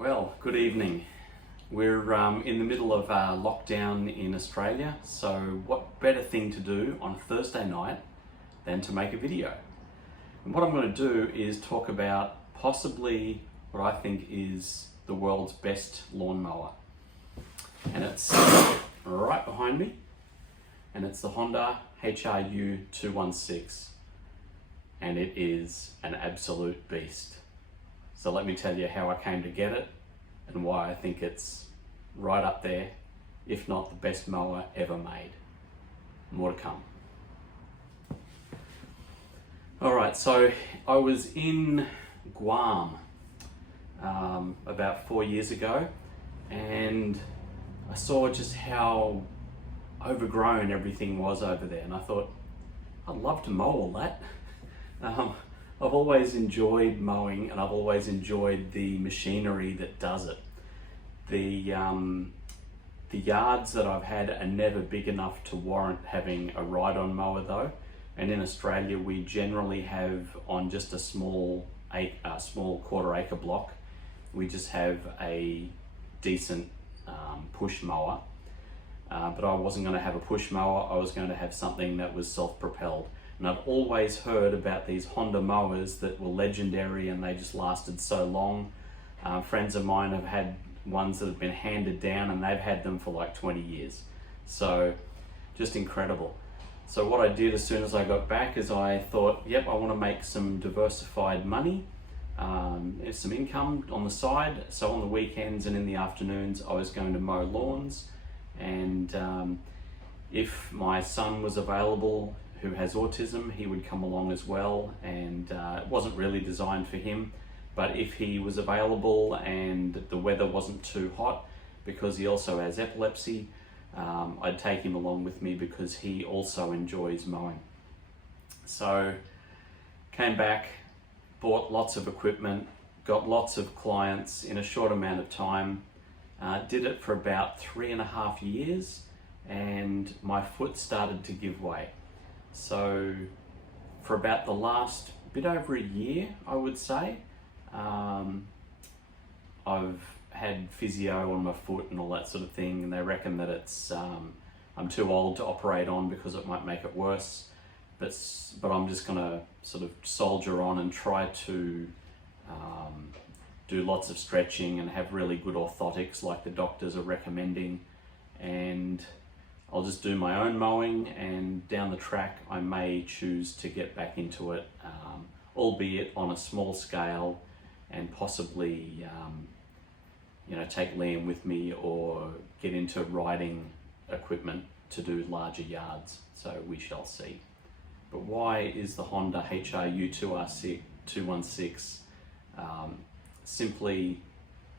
Well, good evening. We're in the middle of lockdown in Australia, so what better thing to do on a Thursday night than to make a video? And what I'm going to do is talk about possibly what I think is the world's best lawnmower. And it's right behind me, and it's the Honda HRU 216, and it is an absolute beast. So let me tell you how I came to get it and why I think it's right up there, if not the best mower ever made. More to come. All right, so I was in Guam about 4 years ago, and I saw just how overgrown everything was over there, and I thought, I'd love to mow all that. I've always enjoyed mowing, and I've always enjoyed the machinery that does it. The yards that I've had are never big enough to warrant having a ride-on mower though, and in Australia we generally have, on just a small quarter acre block, we just have a decent push mower. But I wasn't going to have a push mower, I was going to have something that was self-propelled. And I've always heard about these Honda mowers that were legendary and they just lasted so long. Friends of mine have had ones that have been handed down and they've had them for like 20 years. So just incredible. So what I did as soon as I got back is I thought, yep, I want to make some diversified money, some income on the side. So on the weekends and in the afternoons I was going to mow lawns, and if my son was available, who has autism, he would come along as well, and it wasn't really designed for him, but if he was available and the weather wasn't too hot, because he also has epilepsy, I'd take him along with me because he also enjoys mowing. So came back, bought lots of equipment, got lots of clients in a short amount of time, did it for about 3.5 years, and my foot started to give way. So for about the last bit over a year, I would say, I've had physio on my foot and all that sort of thing, and they reckon that it's I'm too old to operate on because it might make it worse, but I'm just gonna sort of soldier on and try to do lots of stretching and have really good orthotics like the doctors are recommending, and I'll just do my own mowing, and down the track I may choose to get back into it, albeit on a small scale, and possibly take Liam with me or get into riding equipment to do larger yards. So we shall see. But why is the Honda HRU 216 simply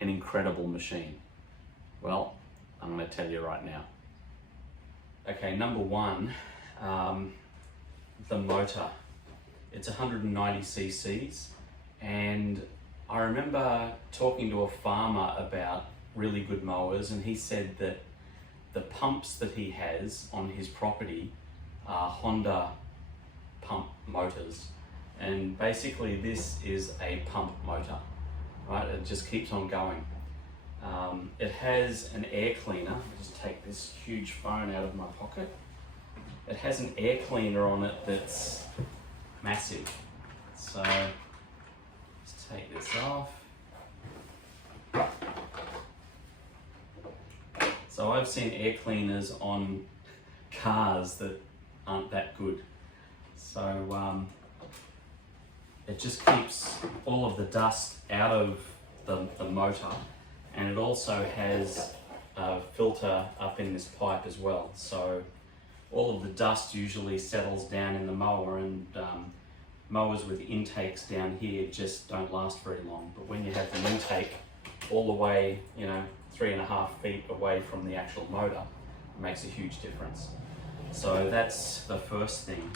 an incredible machine? Well, I'm going to tell you right now. Okay, number one, the motor. It's 190 cc's, and I remember talking to a farmer about really good mowers, and he said that the pumps that he has on his property are Honda pump motors, and basically this is a pump motor, right? It just keeps on going. It has an air cleaner. I'll just take this huge phone out of my pocket. It has an air cleaner on it that's massive. So let's take this off. So I've seen air cleaners on cars that aren't that good. So it just keeps all of the dust out of the motor. And it also has a filter up in this pipe as well. So all of the dust usually settles down in the mower, and mowers with intakes down here just don't last very long. But when you have the intake all the way, 3.5 feet away from the actual motor, it makes a huge difference. So that's the first thing.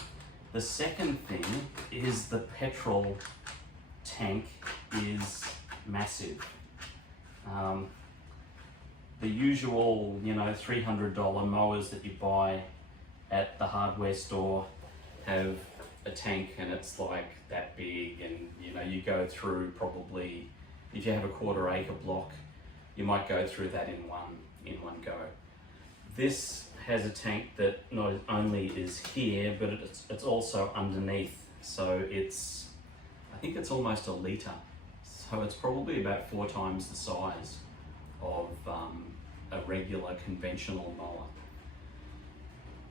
The second thing is the petrol tank is massive. The usual, $300 mowers that you buy at the hardware store have a tank, and it's like that big, and you go through probably if you have a 1/4 acre block, you might go through that in one go. This has a tank that not only is here, but it's also underneath. So I think it's almost a litre. So it's probably about 4 times the size of a regular conventional mower.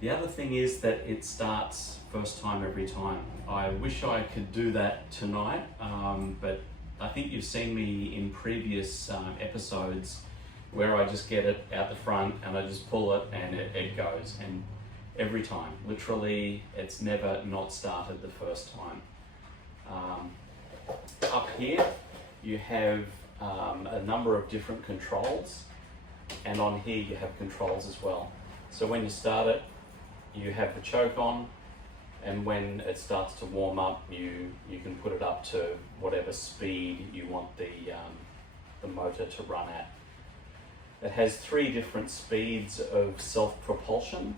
The other thing is that it starts first time every time. I wish I could do that tonight, but I think you've seen me in previous episodes where I just get it out the front and I just pull it and it goes. And every time, literally, it's never not started the first time. Up here, you have a number of different controls, and on here you have controls as well. So when you start it, you have the choke on, and when it starts to warm up, you can put it up to whatever speed you want the motor to run at. It has 3 different speeds of self-propulsion.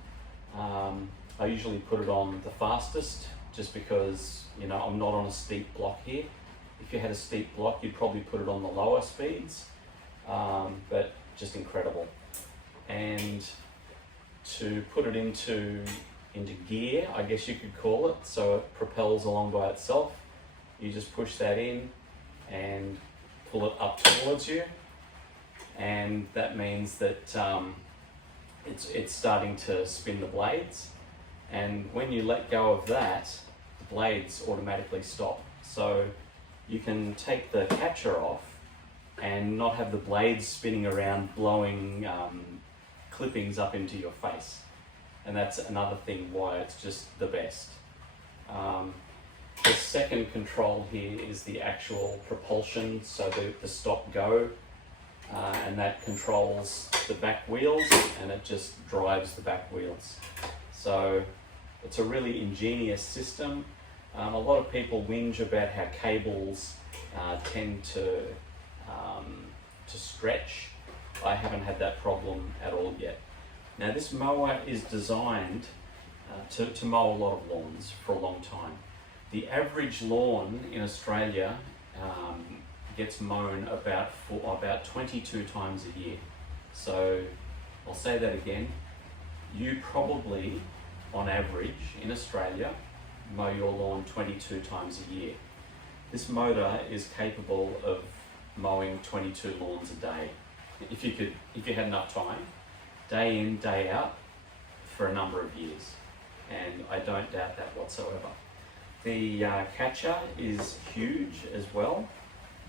I usually put it on the fastest, just because I'm not on a steep block here. If you had a steep block, you'd probably put it on the lower speeds, but just incredible. And to put it into gear, I guess you could call it, so it propels along by itself. You just push that in and pull it up towards you, and that means that it's starting to spin the blades, and when you let go of that, the blades automatically stop. So you can take the catcher off and not have the blades spinning around blowing clippings up into your face. And that's another thing why it's just the best. The second control here is the actual propulsion, so the stop go, and that controls the back wheels, and it just drives the back wheels. So it's a really ingenious system. A lot of people whinge about how cables tend to stretch. I haven't had that problem at all yet. Now this mower is designed to mow a lot of lawns for a long time. The average lawn in Australia gets mown about 22 times a year. So I'll say that again. You probably, on average, in Australia, mow your lawn 22 times a year. This motor is capable of mowing 22 lawns a day. If you had enough time, day in, day out, for a number of years. And I don't doubt that whatsoever. The catcher is huge as well,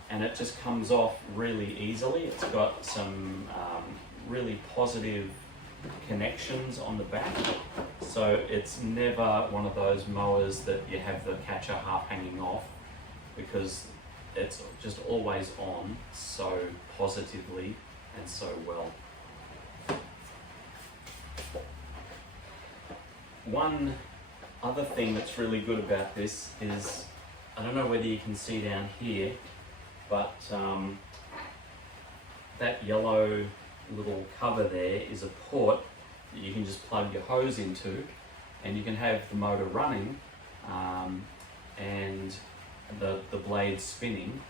and it just comes off really easily. It's got some really positive connections on the back, so it's never one of those mowers that you have the catcher half hanging off, because it's just always on so positively and so well. One other thing that's really good about this is, I don't know whether you can see down here, but that yellow little cover there is a port that you can just plug your hose into, and you can have the motor running and the blades spinning,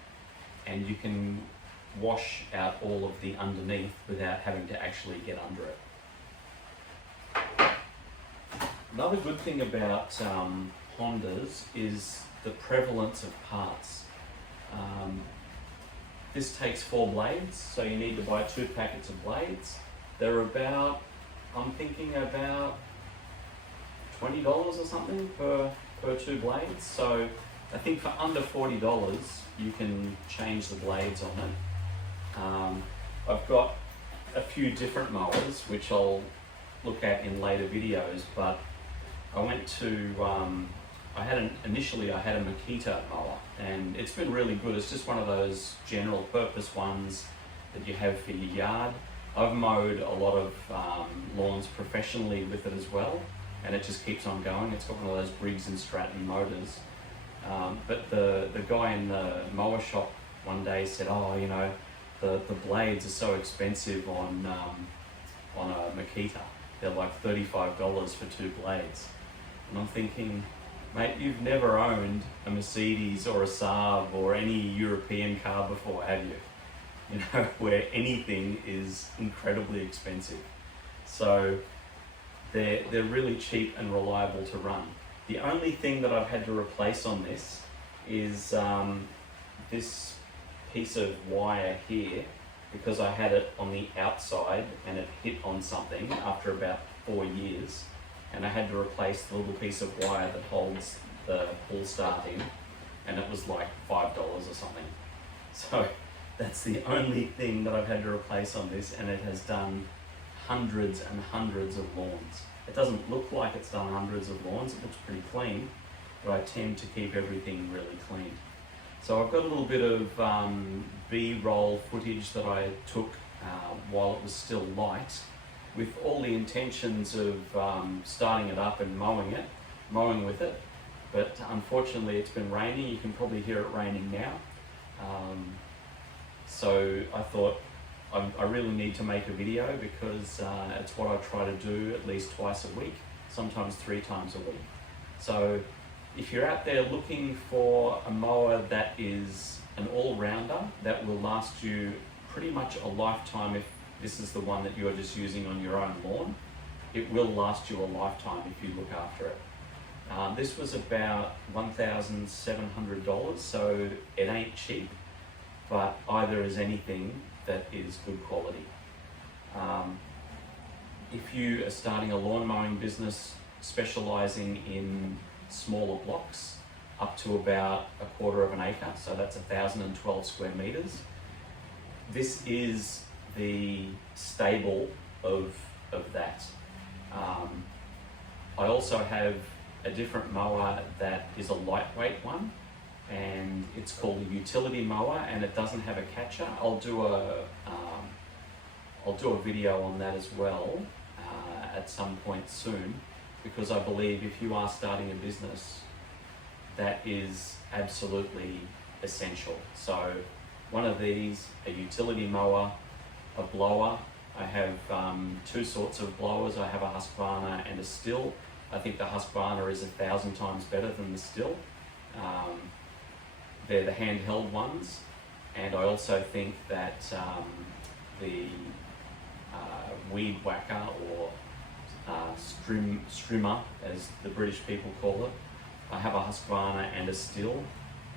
and you can wash out all of the underneath without having to actually get under it. Another good thing about Hondas is the prevalence of parts. This takes 4 blades, so you need to buy 2 packets of blades. They're about, I'm thinking about $20 or something per 2 blades. So I think for under $40 you can change the blades on it. I've got a few different mowers which I'll look at in later videos, but I went to, initially I had a Makita mower, and it's been really good. It's just one of those general purpose ones that you have for your yard. I've mowed a lot of lawns professionally with it as well, and it just keeps on going. It's got one of those Briggs and Stratton motors. But the guy in the mower shop one day said, oh, you know, the blades are so expensive on a Makita. They're like $35 for 2 blades. And I'm thinking, mate, you've never owned a Mercedes or a Saab or any European car before, have you? where anything is incredibly expensive. So they're really cheap and reliable to run. The only thing that I've had to replace on this is this piece of wire here, because I had it on the outside and it hit on something after about 4 years, and I had to replace the little piece of wire that holds the pull start in, and it was like $5 or something. So that's the only thing that I've had to replace on this, and it has done hundreds and hundreds of lawns. It doesn't look like it's done hundreds of lawns, it looks pretty clean, but I tend to keep everything really clean. So I've got a little bit of B-roll footage that I took while it was still light, with all the intentions of starting it up and mowing with it. But unfortunately it's been raining. You can probably hear it raining now. So I thought I really need to make a video, because it's what I try to do at least twice a week, sometimes 3 times a week. So if you're out there looking for a mower that is an all-rounder that will last you pretty much a lifetime, if this is the one that you're just using on your own lawn, it will last you a lifetime if you look after it. This was about $1,700, so it ain't cheap, but either is anything that is good quality. If you are starting a lawn mowing business specializing in smaller blocks up to about 1/4 of an acre, so that's 1,012 square meters, this is the stable of that. I also have a different mower that is a lightweight one, and it's called a utility mower, and it doesn't have a catcher. I'll do a video on that as well at some point soon, because I believe if you are starting a business, that is absolutely essential. So one of these, a utility mower, a blower. I have 2 sorts of blowers. I have a Husqvarna and a Stihl. I think the Husqvarna is 1,000 times better than the Stihl. They're the handheld ones, and I also think that the weed whacker, or strimmer as the British people call it, I have a Husqvarna and a Stihl,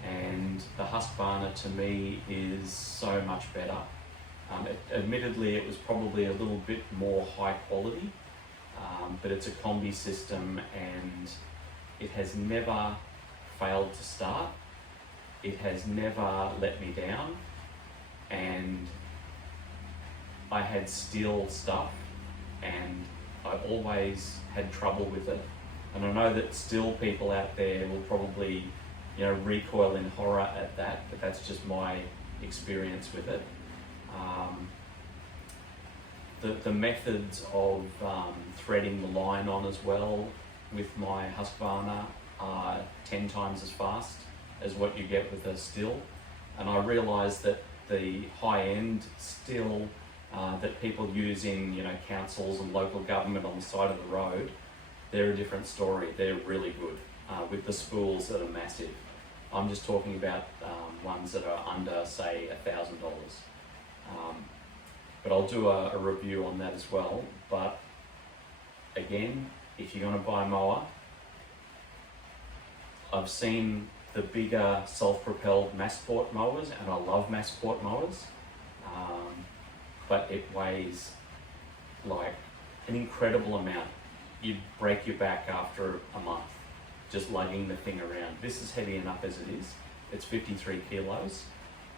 and the Husqvarna to me is so much better. Admittedly, it was probably a little bit more high quality, but it's a combi system, and it has never failed to start. It has never let me down, and I had Stihl stuff and I always had trouble with it. And I know that Stihl people out there will probably, recoil in horror at that, but that's just my experience with it. The methods of threading the line on as well with my Husqvarna are 10 times as fast as what you get with a Stihl. And I realised that the high-end Stihl that people use in councils and local government on the side of the road, they're a different story. They're really good with the spools that are massive. I'm just talking about ones that are under, say, $1,000. But I'll do a review on that as well. But again, if you're going to buy a mower, I've seen the bigger self-propelled Massport mowers, and I love Massport mowers, but it weighs like an incredible amount. You'd break your back after a month just lugging the thing around. This is heavy enough as it is. It's 53 kilos,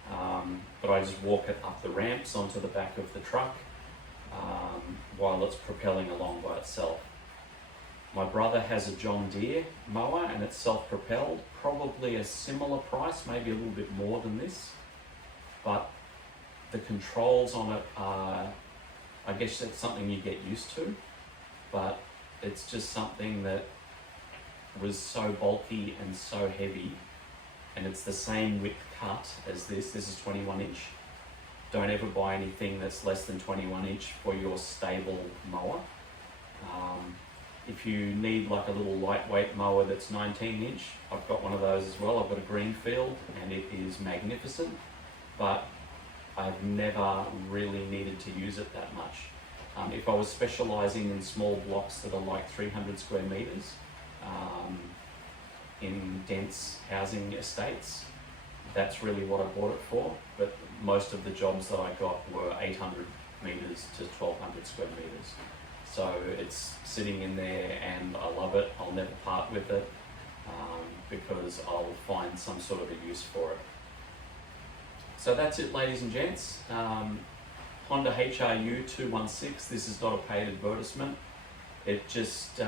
but I just walk it up the ramps onto the back of the truck while it's propelling along by itself. My brother has a John Deere mower, and it's self-propelled, probably a similar price, maybe a little bit more than this, but the controls on it are, I guess that's something you get used to, but it's just something that was so bulky and so heavy, and it's the same width cut as this. This is 21 inch. Don't ever buy anything that's less than 21 inch for your stable mower. If you need like a little lightweight mower that's 19 inch, I've got one of those as well. I've got a Greenfield, and it is magnificent, but I've never really needed to use it that much. If I was specialising in small blocks that are like 300 square metres in dense housing estates, that's really what I bought it for. But most of the jobs that I got were 800 metres to 1200 square metres. So it's sitting in there and I love it. I'll never part with it because I'll find some sort of a use for it. So that's it, ladies and gents. Honda HRU 216. This is not a paid advertisement. It's just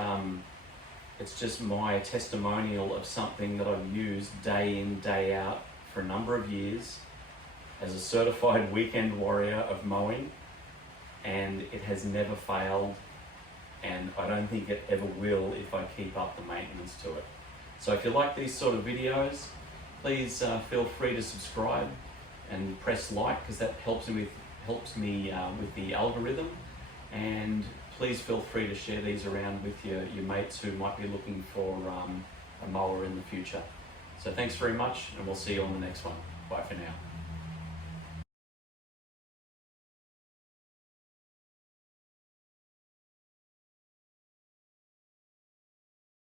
my testimonial of something that I've used day in, day out for a number of years as a certified weekend warrior of mowing, and it has never failed, and I don't think it ever will if I keep up the maintenance to it. So if you like these sort of videos, please feel free to subscribe and press like, because that helps me with the algorithm. And please feel free to share these around with your mates who might be looking for a mower in the future. So thanks very much, and we'll see you on the next one. Bye for now.